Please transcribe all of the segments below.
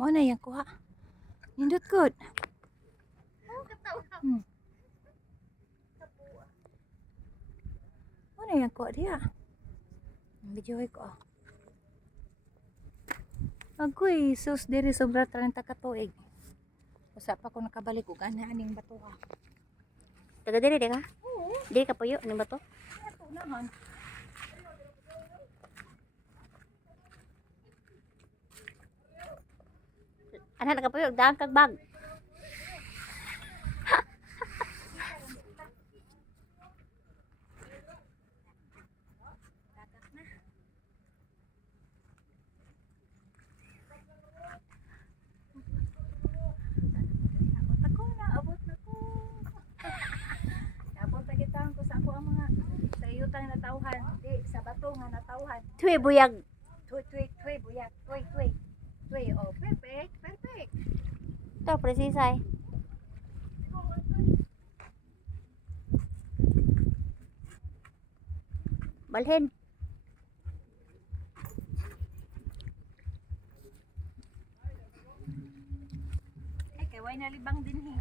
Mo na yang kuha. Nindot good. Mo na yang kuha dia. Video ko. Agoy, sus diri sobra 30 ka tuig. Usa pa ko nakabalik og ana aning batuha. Taga diri ka? Oo. Diri ka puyo ning bato. Ato naman. Ana ka puyo daan kag bag. Abot na ko. Abot na kitang ko sa ako ang mga sa iyutang natawhan. Di, sa bato nga natawhan. Tuwi buyag. Tuy, buyak. Tuy, oh, perfect. To presisay. Balhin. Ay, kay way nalibang din hi.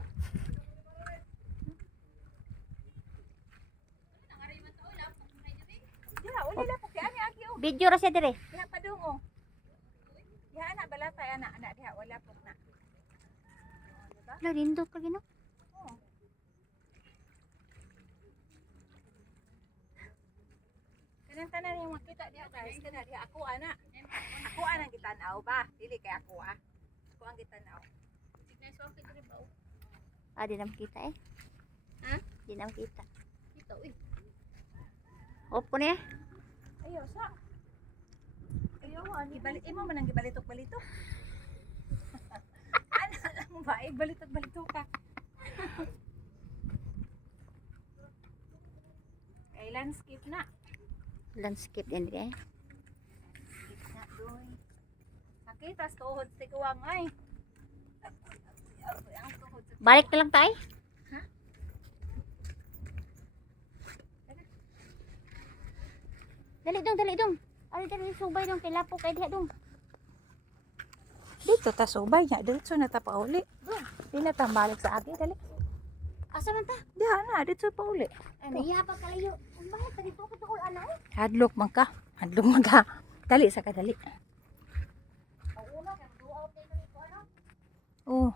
Diha, uli na po kay ani agi oh. Video ra siya diri. Diha padung oh. Diha ana balatay ana diha wala po na. Diba? Lo nindot ka gino. Oh. Kanang tanan yung makita diha guys, kana diha ako ana. Ako ana gitanaw ba? Dili kay ako ah. Ako ang gitanaw. Ah, di na makita eh. Ha? Di na makita. Ito uy. Opo niya. Ayo sa. Ayo ani ibalik imo man ang gibalitok-balitok. Ana lang ba ibalitok-balitok ka. Kay landscape na. Landscape din diri eh. Na doy. Sakitas tuhod si kuwang ay. Ang tuhod sa Balik na lang tay. Ha? Dali dong. Ay dali subay dong kay lapo kay diha dong. dito ta subay nya diretso na ta pauli. Di na ta balik sa agi dali. Asa man ta? Diha na diretso pauli. Ay nahiya pa kalayo. Umbay ta dito ka tuol ana eh. Hadlok man ka. Dali sa kadali. Ang una kay duaw kay dito ano? Oh.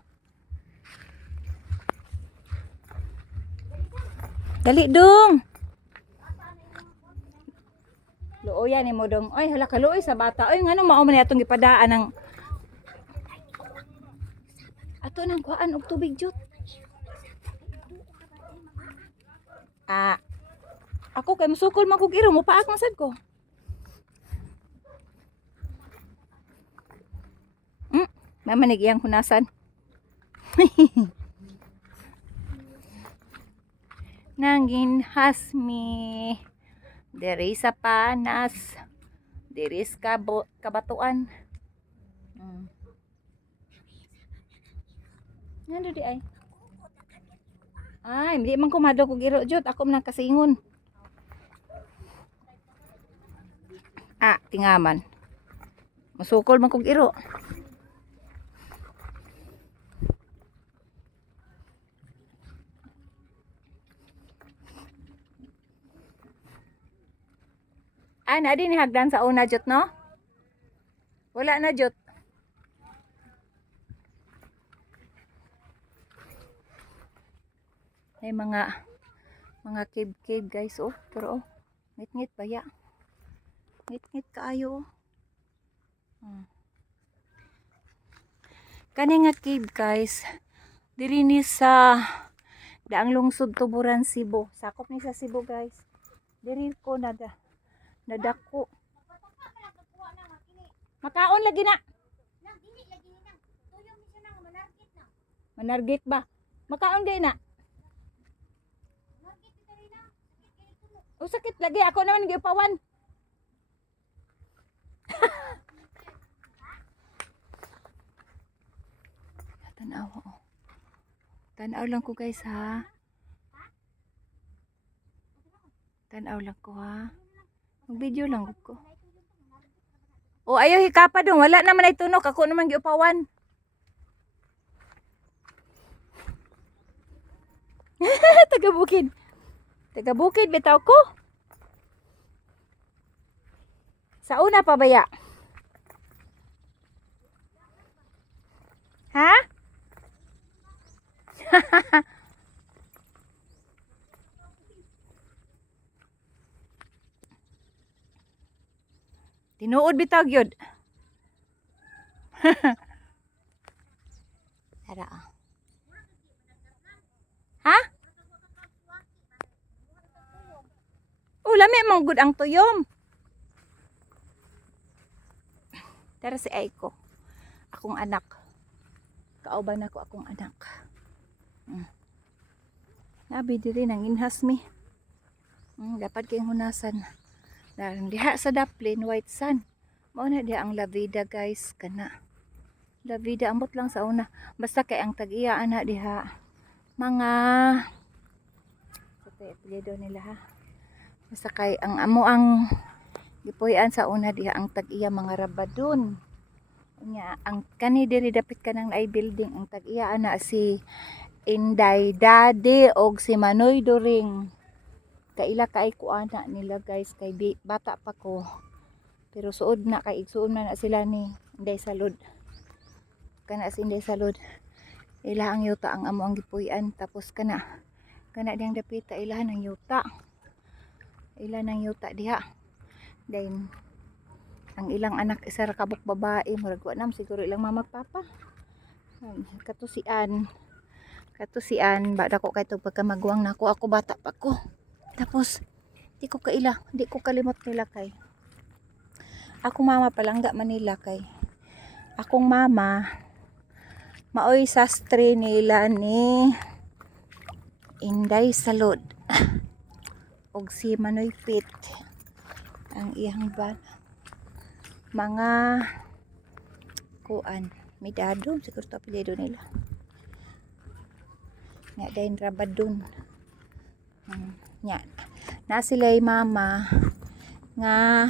Dali dong. Luoyan ni mo dong. Ay hala ka luoy sa bata. Ay ngano mao man atong gipadaan ng ato nang kuan og tubig jud. Ah. Ako kay musukol man kog iro mo paak man sad ko. Mamanig iyang hunasan. Nangin hasmi. Diri sa panas. Diri sa kabatuan. Nando di ay? Ay, hindi man kumado ko giro jud. Ako man kasingon. Ah, tingaman. Masukol man kog iro. Ah, na din hagdan sa una jud no? Wala na jud. Ay mga cave guys oh, pero oh, ngit-ngit baya. Ngit-ngit kaayo oh. Kani nga cave guys, diri ni sa daang lungsod Tuburan, Cebu. Sakop ni sa Cebu guys. Diri ko nadako. Makaon lagi na. Manargit ba? Makaon gay na. O sakit lagi ako naman giupawan. Tanaw oh. Tanaw lang ko guys ha. Tanaw lang ko ha. Mag-video lang ko. O ayaw hikapa dong, wala naman ay tunok, ako naman giupawan. Taga-bukid. Taga-bukid bitaw ko. Sa una pa baya? Ha? Tinuod bitaw gyud. Tara. Ha? Oh, lami mong gud ang tuyom. Tara si Aiko. Akong anak. Kauban ako akong anak. Nabi diri nang inhas mi. Dapat kayong hunasan. Darang diha sa Daplin, White Sun. Mao na diha ang La Vida guys. Kana. La Vida ambot lang sa una. Basta kay ang tag-iya ana diha. Mga sa apelyido nila ha. Basta kay ang amo ang gipuy-an sa una diha ang tag-iya mga Rabadon. Nya ang kani diri dapit kanang ay building ang tag-iya ana si Inday Daddy og si Manoy Doring. Kaila kay kuana nila guys kay bata pa ko. Pero suod na kay igsuon na sila ni Inday Salud. Kana si Inday Salud. Ila ang yuta ang amo ang gipuy-an tapos kana diyang dapita ila nang yuta. Ila nang yuta diha. Then ang ilang anak isa ra kabuk babae murag wa nam siguro ilang mama papa. Katusian ba dako kay tug pagkamagwang nako ako bata pa ko. Tapos di ko kalimot nila kay akong mama palangga Manila kay akong mama maoy sastre nila ni Inday Salud og si Manoy Pit ang iyang bana mga kuan midado siguro to apelyido nila nga dayon Rabadon nya na sila'y mama nga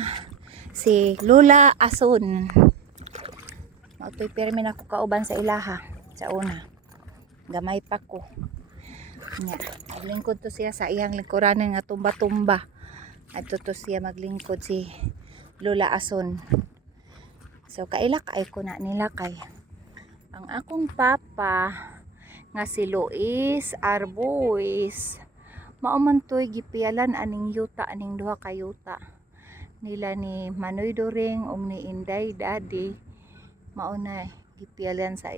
si Lola Ason mautoy pirmi na ko kauban sa ilaha sa una gamay pa ko nya maglingkod to siya sa iyang lingkuranan nga tumba-tumba adto to siya maglingkod si Lola Ason. So kaila kay ko na nila kay ang akong papa nga si Luis Arbuis mao man toy gipialan aning yuta aning duha ka yuta nila ni Manoy Doring ug ni Inday Daddy mao na gipialan sa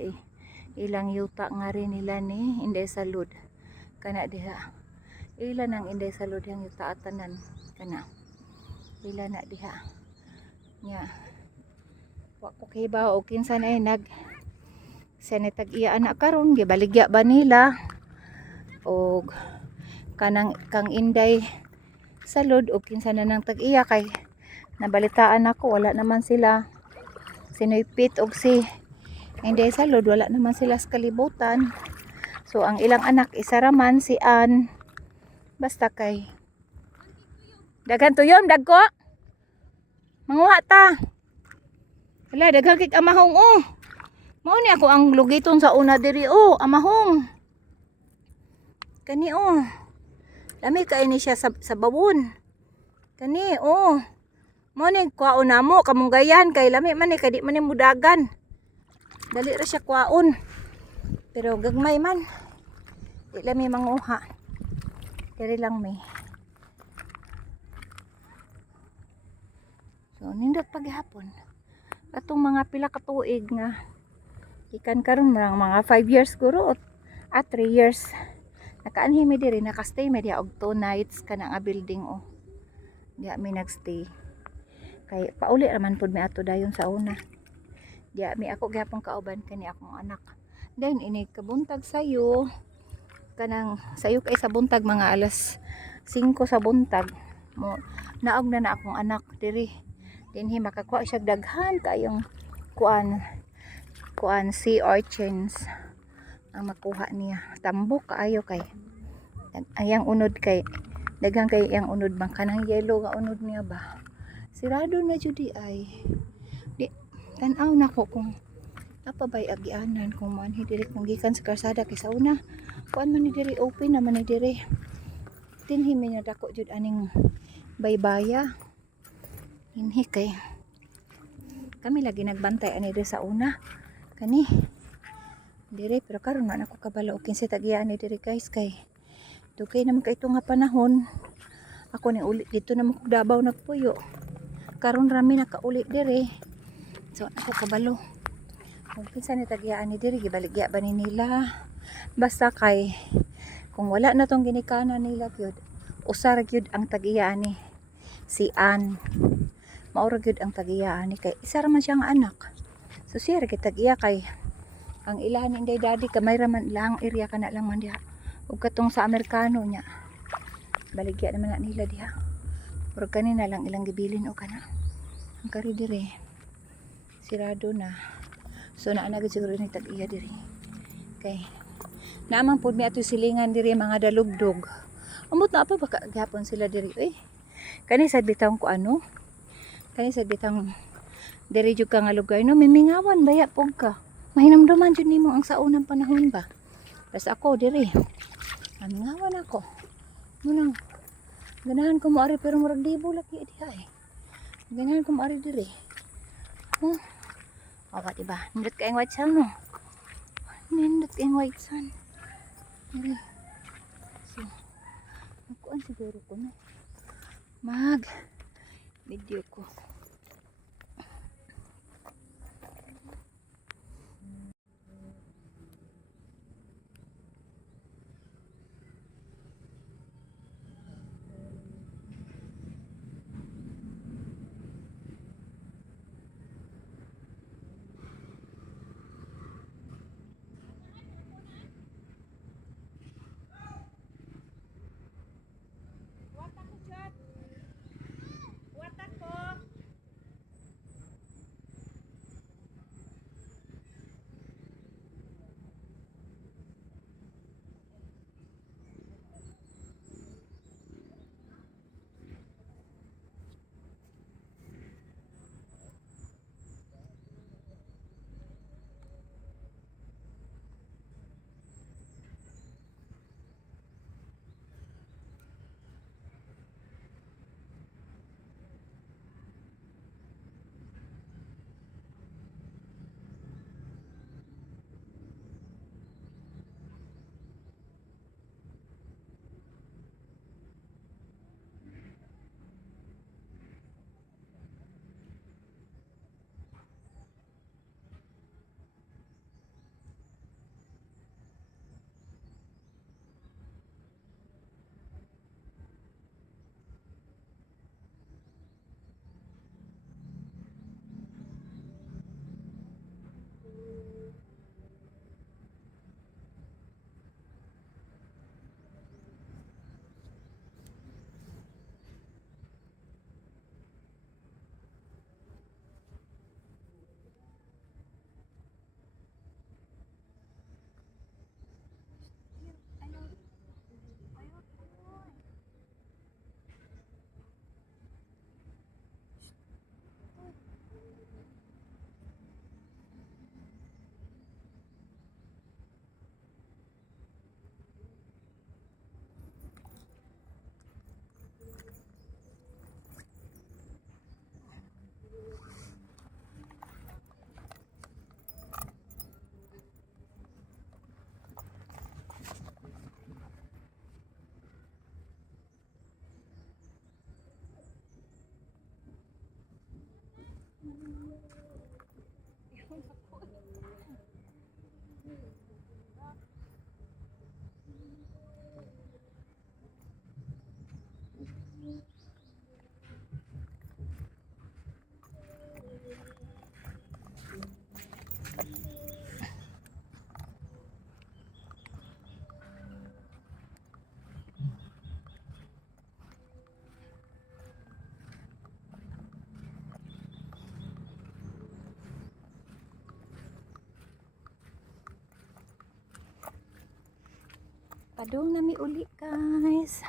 ilang yuta nga rin nila ni Inday Salud kana diha ila nang Inday Salud yang yuta atanan kana ila na diha nya wa ko kibaw og kinsa na nag senetag iya anak karon gibaligya ba nila og kanang kang Inday Salud og kinsa na nang tag-iya kay nabalitaan ako wala naman sila sinuypit og si Inday Salud wala naman sila sa kalibutan. So ang ilang anak isa raman si Ann basta kay daghan tuyom dagko manguha ta wala daghang kig amahong oh mao ni ako ang lugiton sa una diri oh amahong kani oh lami kay ni siya sa bawon kani oh mo ni kwaon namo kamong gayan kay lami man ni kadi man ni mudagan dali ra siya kwaon pero gagmay man di lami manguha diri lang may so nindot paghapon atong mga pila ka tuig nga ikan karon mga 5 years guro at 3 years nakaanhi mi diri nakastay mi diha og 2 nights kana nga building oh diha mi nagstay kay pauli raman pud mi ato dayon sa una diha mi ako gyapon kauban kani akong anak then ini kabuntag sayo kanang sayo kay sa buntag mga alas 5 sa buntag mo naog na akong anak diri dinhi makakuha siya daghan kayong kuan sea urchins ang makuha niya tambok kaayo kay ayang unod kay daghang kay yang unod bang kanang yellow nga unod niya ba sirado na jud ay di tan-aw nako kung Napabay agianan kung manhi diri kung gikan sa karsada kay sa una. Kuan man ni diri open naman ni diri. Dinhi mi na dako jud aning baybaya. Inhi kay kami lagi nagbantay ani diri sa una. Kani diri pero karon man ako kabalo og kinsa tag-iya ani diri guys kay dugay naman kay ito nga panahon. Ako ni uli dito naman kog Davao nagpuyo. Karon rami nakauli diri. So ako kabalo. Kung kinsa ni tag-iyaan ni diri gibaligya ba ni nila? Basta kay kung wala na tong ginikanan nila gyud, usar gyud ang tag-iyaan ni si Ann. Maura gyud ang tag-iyaan ni kay isa ra man siyang anak. So siya ra gyud tag-iya kay ang ilahan ni Inday Daddy kamay ra man lang area kana lang man diha. Ug katong sa Amerikano nya. Baligya naman na nila diha. Murag kanina lang ilang gibilin o kana. Ang kari diri sirado na. So naanagad siguro ni tag-iya diri. Okay. Naamang pud mi ato silingan diri mga dalugdog. Amot na pa baka gihapon sila diri. Kani sad bitang ko ano? Kani sad bitang diri jud ka nga lugar no mimingawan baya pog ka. Mahinamduman jud nimo ang saunang panahon ba. Tas ako diri. Mingawan ako. Munang ganahan ko mo ari pero murag libo lagi diha eh. Ganahan ko mo ari diri. Awa diba? Nindot kayong white sun no? Nindot kayong white sun. So, magkuhan siguro ko no? Video ko. Padung nami uli guys.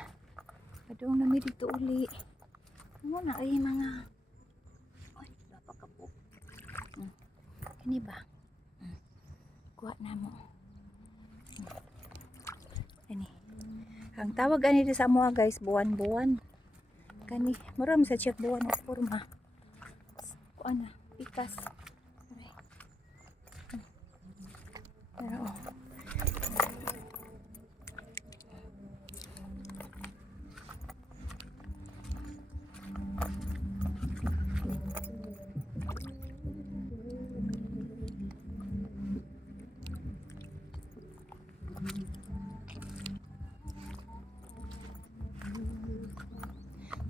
Padung nami dito uli. Ano na ay mga ay napakabuk. Kini ba? Kuha na mo. Ani. Ang tawag ani di sa mga guys, buwan-buwan. Kani, maram sa check buwan o forma. Kuha na, pikas. Pero,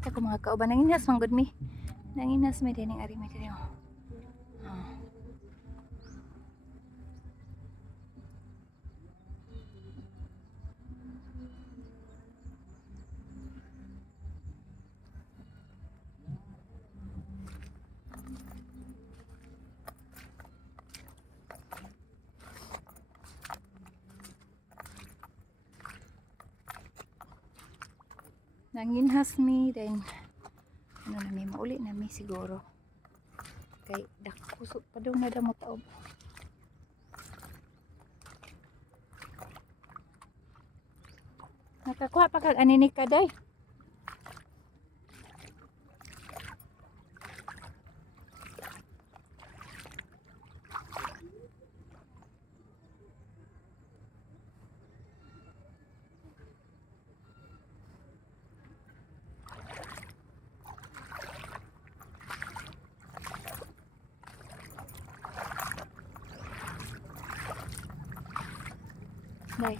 ako mga kauban, nanginas manggod mi. Nanginas mi din ang ari mi din. Nanginhas mi then ano na mi mauli na mi siguro kay dakusot pa daw na damo taob. Nakakuha pa kag anini ka day. Day.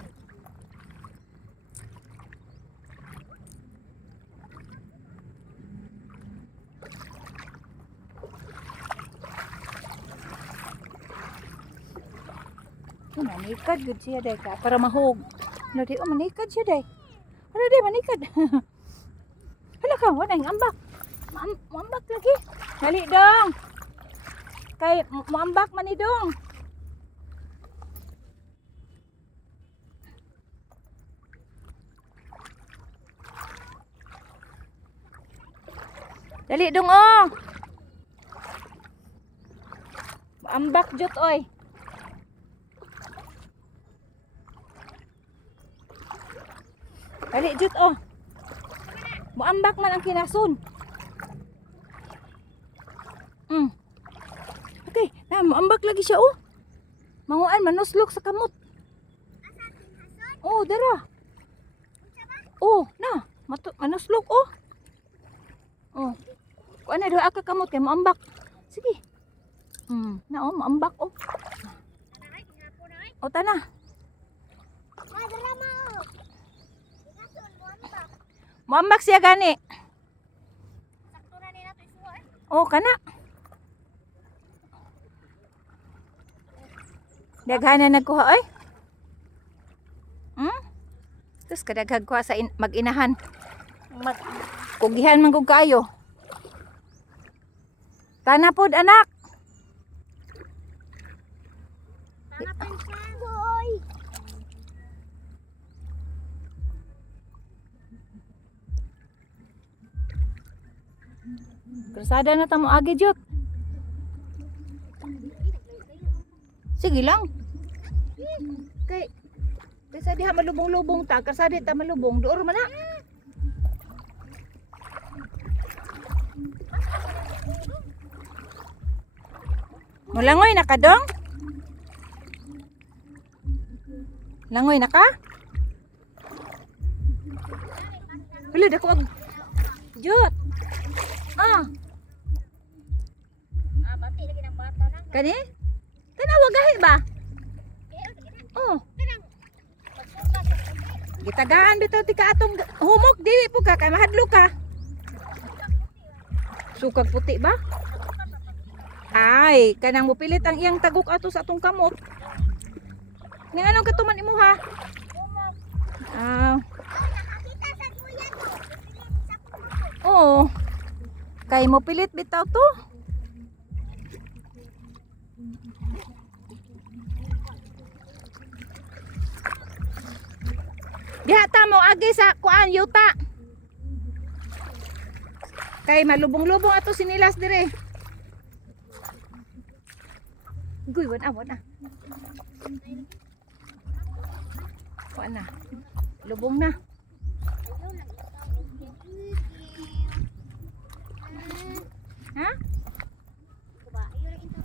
Manikad gud siya day ka para mahog. Ano di manikad siya day. Ano di manikad. Hala ka wala ang ambak. Maambak lagi. Dali dong. Kay maambak man ni dong. Dali dong oh. Maambak jud oy. Dali jud oh. Muambak man ang kinasun. Okay, na muambak lagi siya oh. Manguan manuslok sa kamot. Oh, dara. Oh, na. Manuslok oh. Oh. Kuan na daw aka kamot kay muambak. Sige. Na oh, muambak oh. O tana. Madara mo. Muambak siya gani. Sakto na nila to isuwa. Oh, kana. Daghanan nagkuha oy. Tapos kadaghag kuha sa mag-inahan. Kugihan man kog kayo. Tana pod anak. Tangapan siya. Boy. Krasada na tamo agi jud. Sige lang. Kay sa diha malubong-lubong ta, kasada ta malubong, duor man na. Mulangoy na ka dong? Langoy na ka? Wala dako ag jud. Bati lagi ng bata na. Kani? Tanawa gahi ba? Oh. Gitagaan bitaw ti ka atong humok dili po ka kay mahadlo ka. Sukag puti ba? Ay, kanang mupilit ang iyang tagok ato sa atong kamot. Ning anong katuman imo ha? Nakakita sa kuya to. Oo. Kay mupilit bitaw to. Diha ta mo agi sa kuan yuta. Kay malubong-lubong ato sinilas dire. Guy, wala. Wa na. Lubong na. Ayaw lang ikaw. Ha? Kuba, ayaw lang ikaw.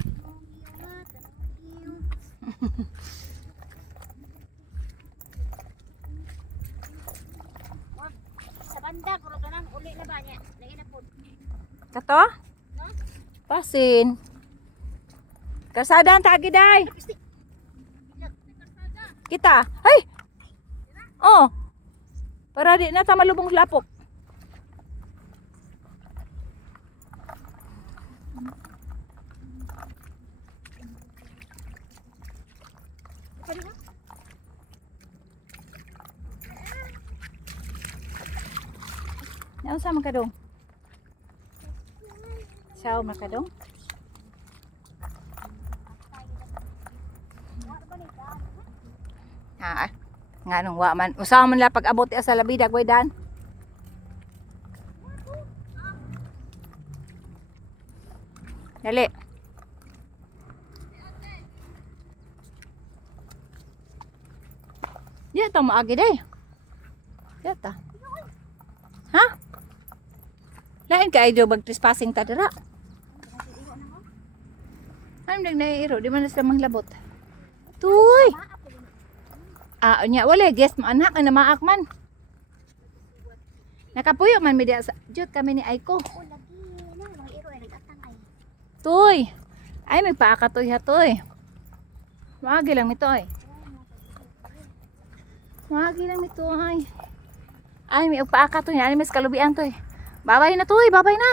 Wag, sa banda, kuro ka nang uli na ba niya? Lagi na po. Kato? No? Pasin. Kasada ang tagi day. Kita. Ay! Oh. Para di na ta malubong sa lapok. Ano sa makadong? Sao makadong? Ha? Nga nung wa man. Usaw man la pag abot sa labida koy dan. Dali. Ya ta maagi day. Ya ta. Ha? Lain ka ay do mag trespassing ta dira. Ano nagnairo di man sa manglabot. Tuy. Ah, nya wala guest mo anak na maak man. Nakapuyo man mi sa jud kami ni Aiko. Oh, lagi na. Mga iro ay nag-atang ay. Tuy. Ay may paaka toy ha toy. Wagi lang mito ay. Wagi lang mito ay. Ay may paaka toy, ani mas kalubian toy. Babay na toy, babay na.